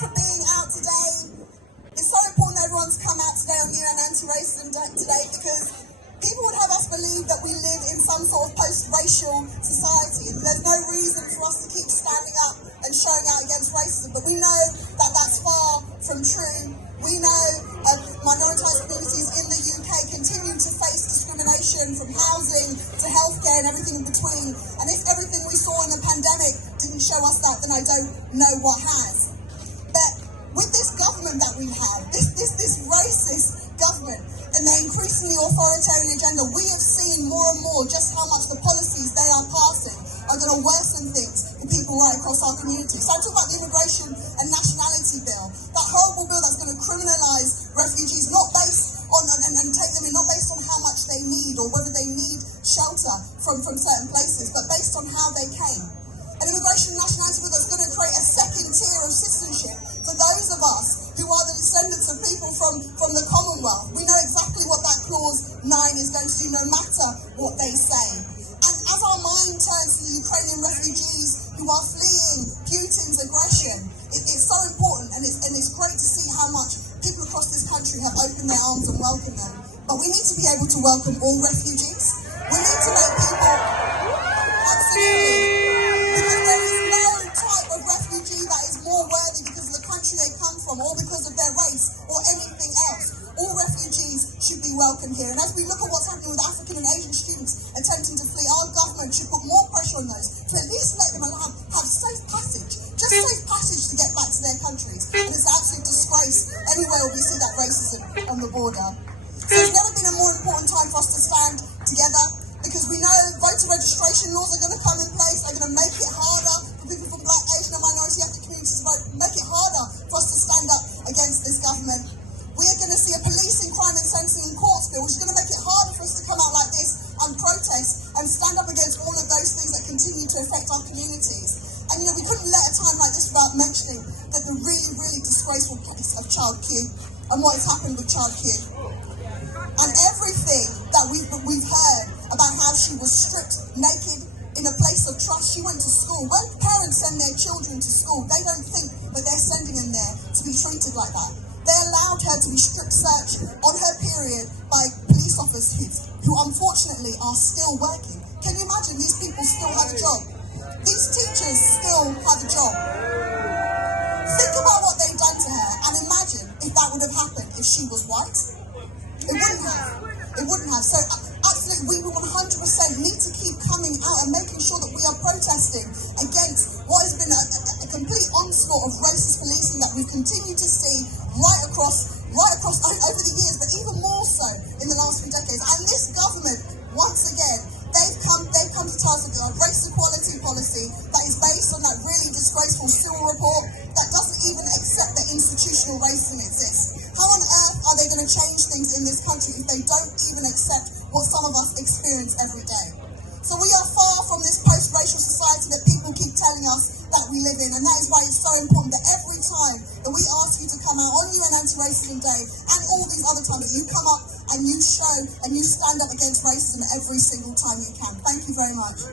for being out today. It's so important that everyone's come out today on UN Anti-Racism Day today, because people would have us believe that we live in some sort of post-racial society, and there's no reason for us to keep standing up and showing out against racism. But we know that that's far from true. We know minoritized communities in the UK continue to face discrimination, from housing to healthcare and everything in between. And if everything we saw in the pandemic didn't show us that, then I don't know what has. But with this government that we have, this racist government and their increasingly authoritarian agenda, we have seen more and more just how much the policies they are passing are going to worsen things for people right across our community. So I talk about the Immigration and Nationality Bill, that horrible bill that's going to criminalise refugees, not based on, and take them in, not based on how much they need or whether they need shelter from certain places, but based on how they came. An Immigration and Nationality Bill that's going to create a second tier of citizenship for those of us who are the descendants of people from the Commonwealth. We know exactly what that clause 9 is going to do, no matter what they say. And as our mind turns to the Ukrainian refugees who are fleeing Putin's aggression, it's so important, and it's great to see how much people across this country have opened their arms and welcomed them. But we need to be able to welcome all refugees. We need to make people, absolutely, because there is no type of refugee that is more worthy because of the country they come from or because of their race or anything else. All refugees should be welcome here. And as we look at what's happening with African and Asian students attempting to flee, our government should put more pressure on those to at least let them have safe passage, just safe passage to get back to their countries. And it's an absolute disgrace anywhere we see that racism on the border. So there's never been a more important time for us to stand together, because we know voter registration laws are going to come in place. They're going to make it harder for people from Black, Asian and minority ethnic communities to vote, make it harder for us to stand up against this government. We are going to see a policing, crime and sentencing and courts bill, which is going to make it harder for us to come out like this and protest and stand up against all of those things that continue to affect our communities. And we couldn't let a time like this without mentioning that the really, really disgraceful case of Child Q and what has happened with Child Q. And everything that we've heard about how she was stripped naked in a place of trust. She went to school. When parents send their children to school, they don't think that they're sending them there to be treated like that. They allowed her to be strip searched on her period by police officers who unfortunately are still working. Can you imagine these people still have a job? These teachers still have a job. Think about what they've done to her and imagine if that would have happened if she was white. It wouldn't have. It wouldn't have. So absolutely, we 100% need to keep coming out and making sure that we are protesting against what has been a complete onslaught of racist policing that we've continued to see right across over the years, but even more so in the last few decades. And this government, once again, they've come to task with a race equality policy that is based on that really disgraceful Sewell report that doesn't even accept that institutional racism exists. How on earth are they going to change things in this country if they don't even accept what some of us experience every day? So we are far from this post-racial society that people keep telling us that we live in, and that is why it's so important that every time that we ask you to come out on UN Anti-Racism Day and all these other times, that you come up and you show and you stand up against racism every single time you can. Thank you very much.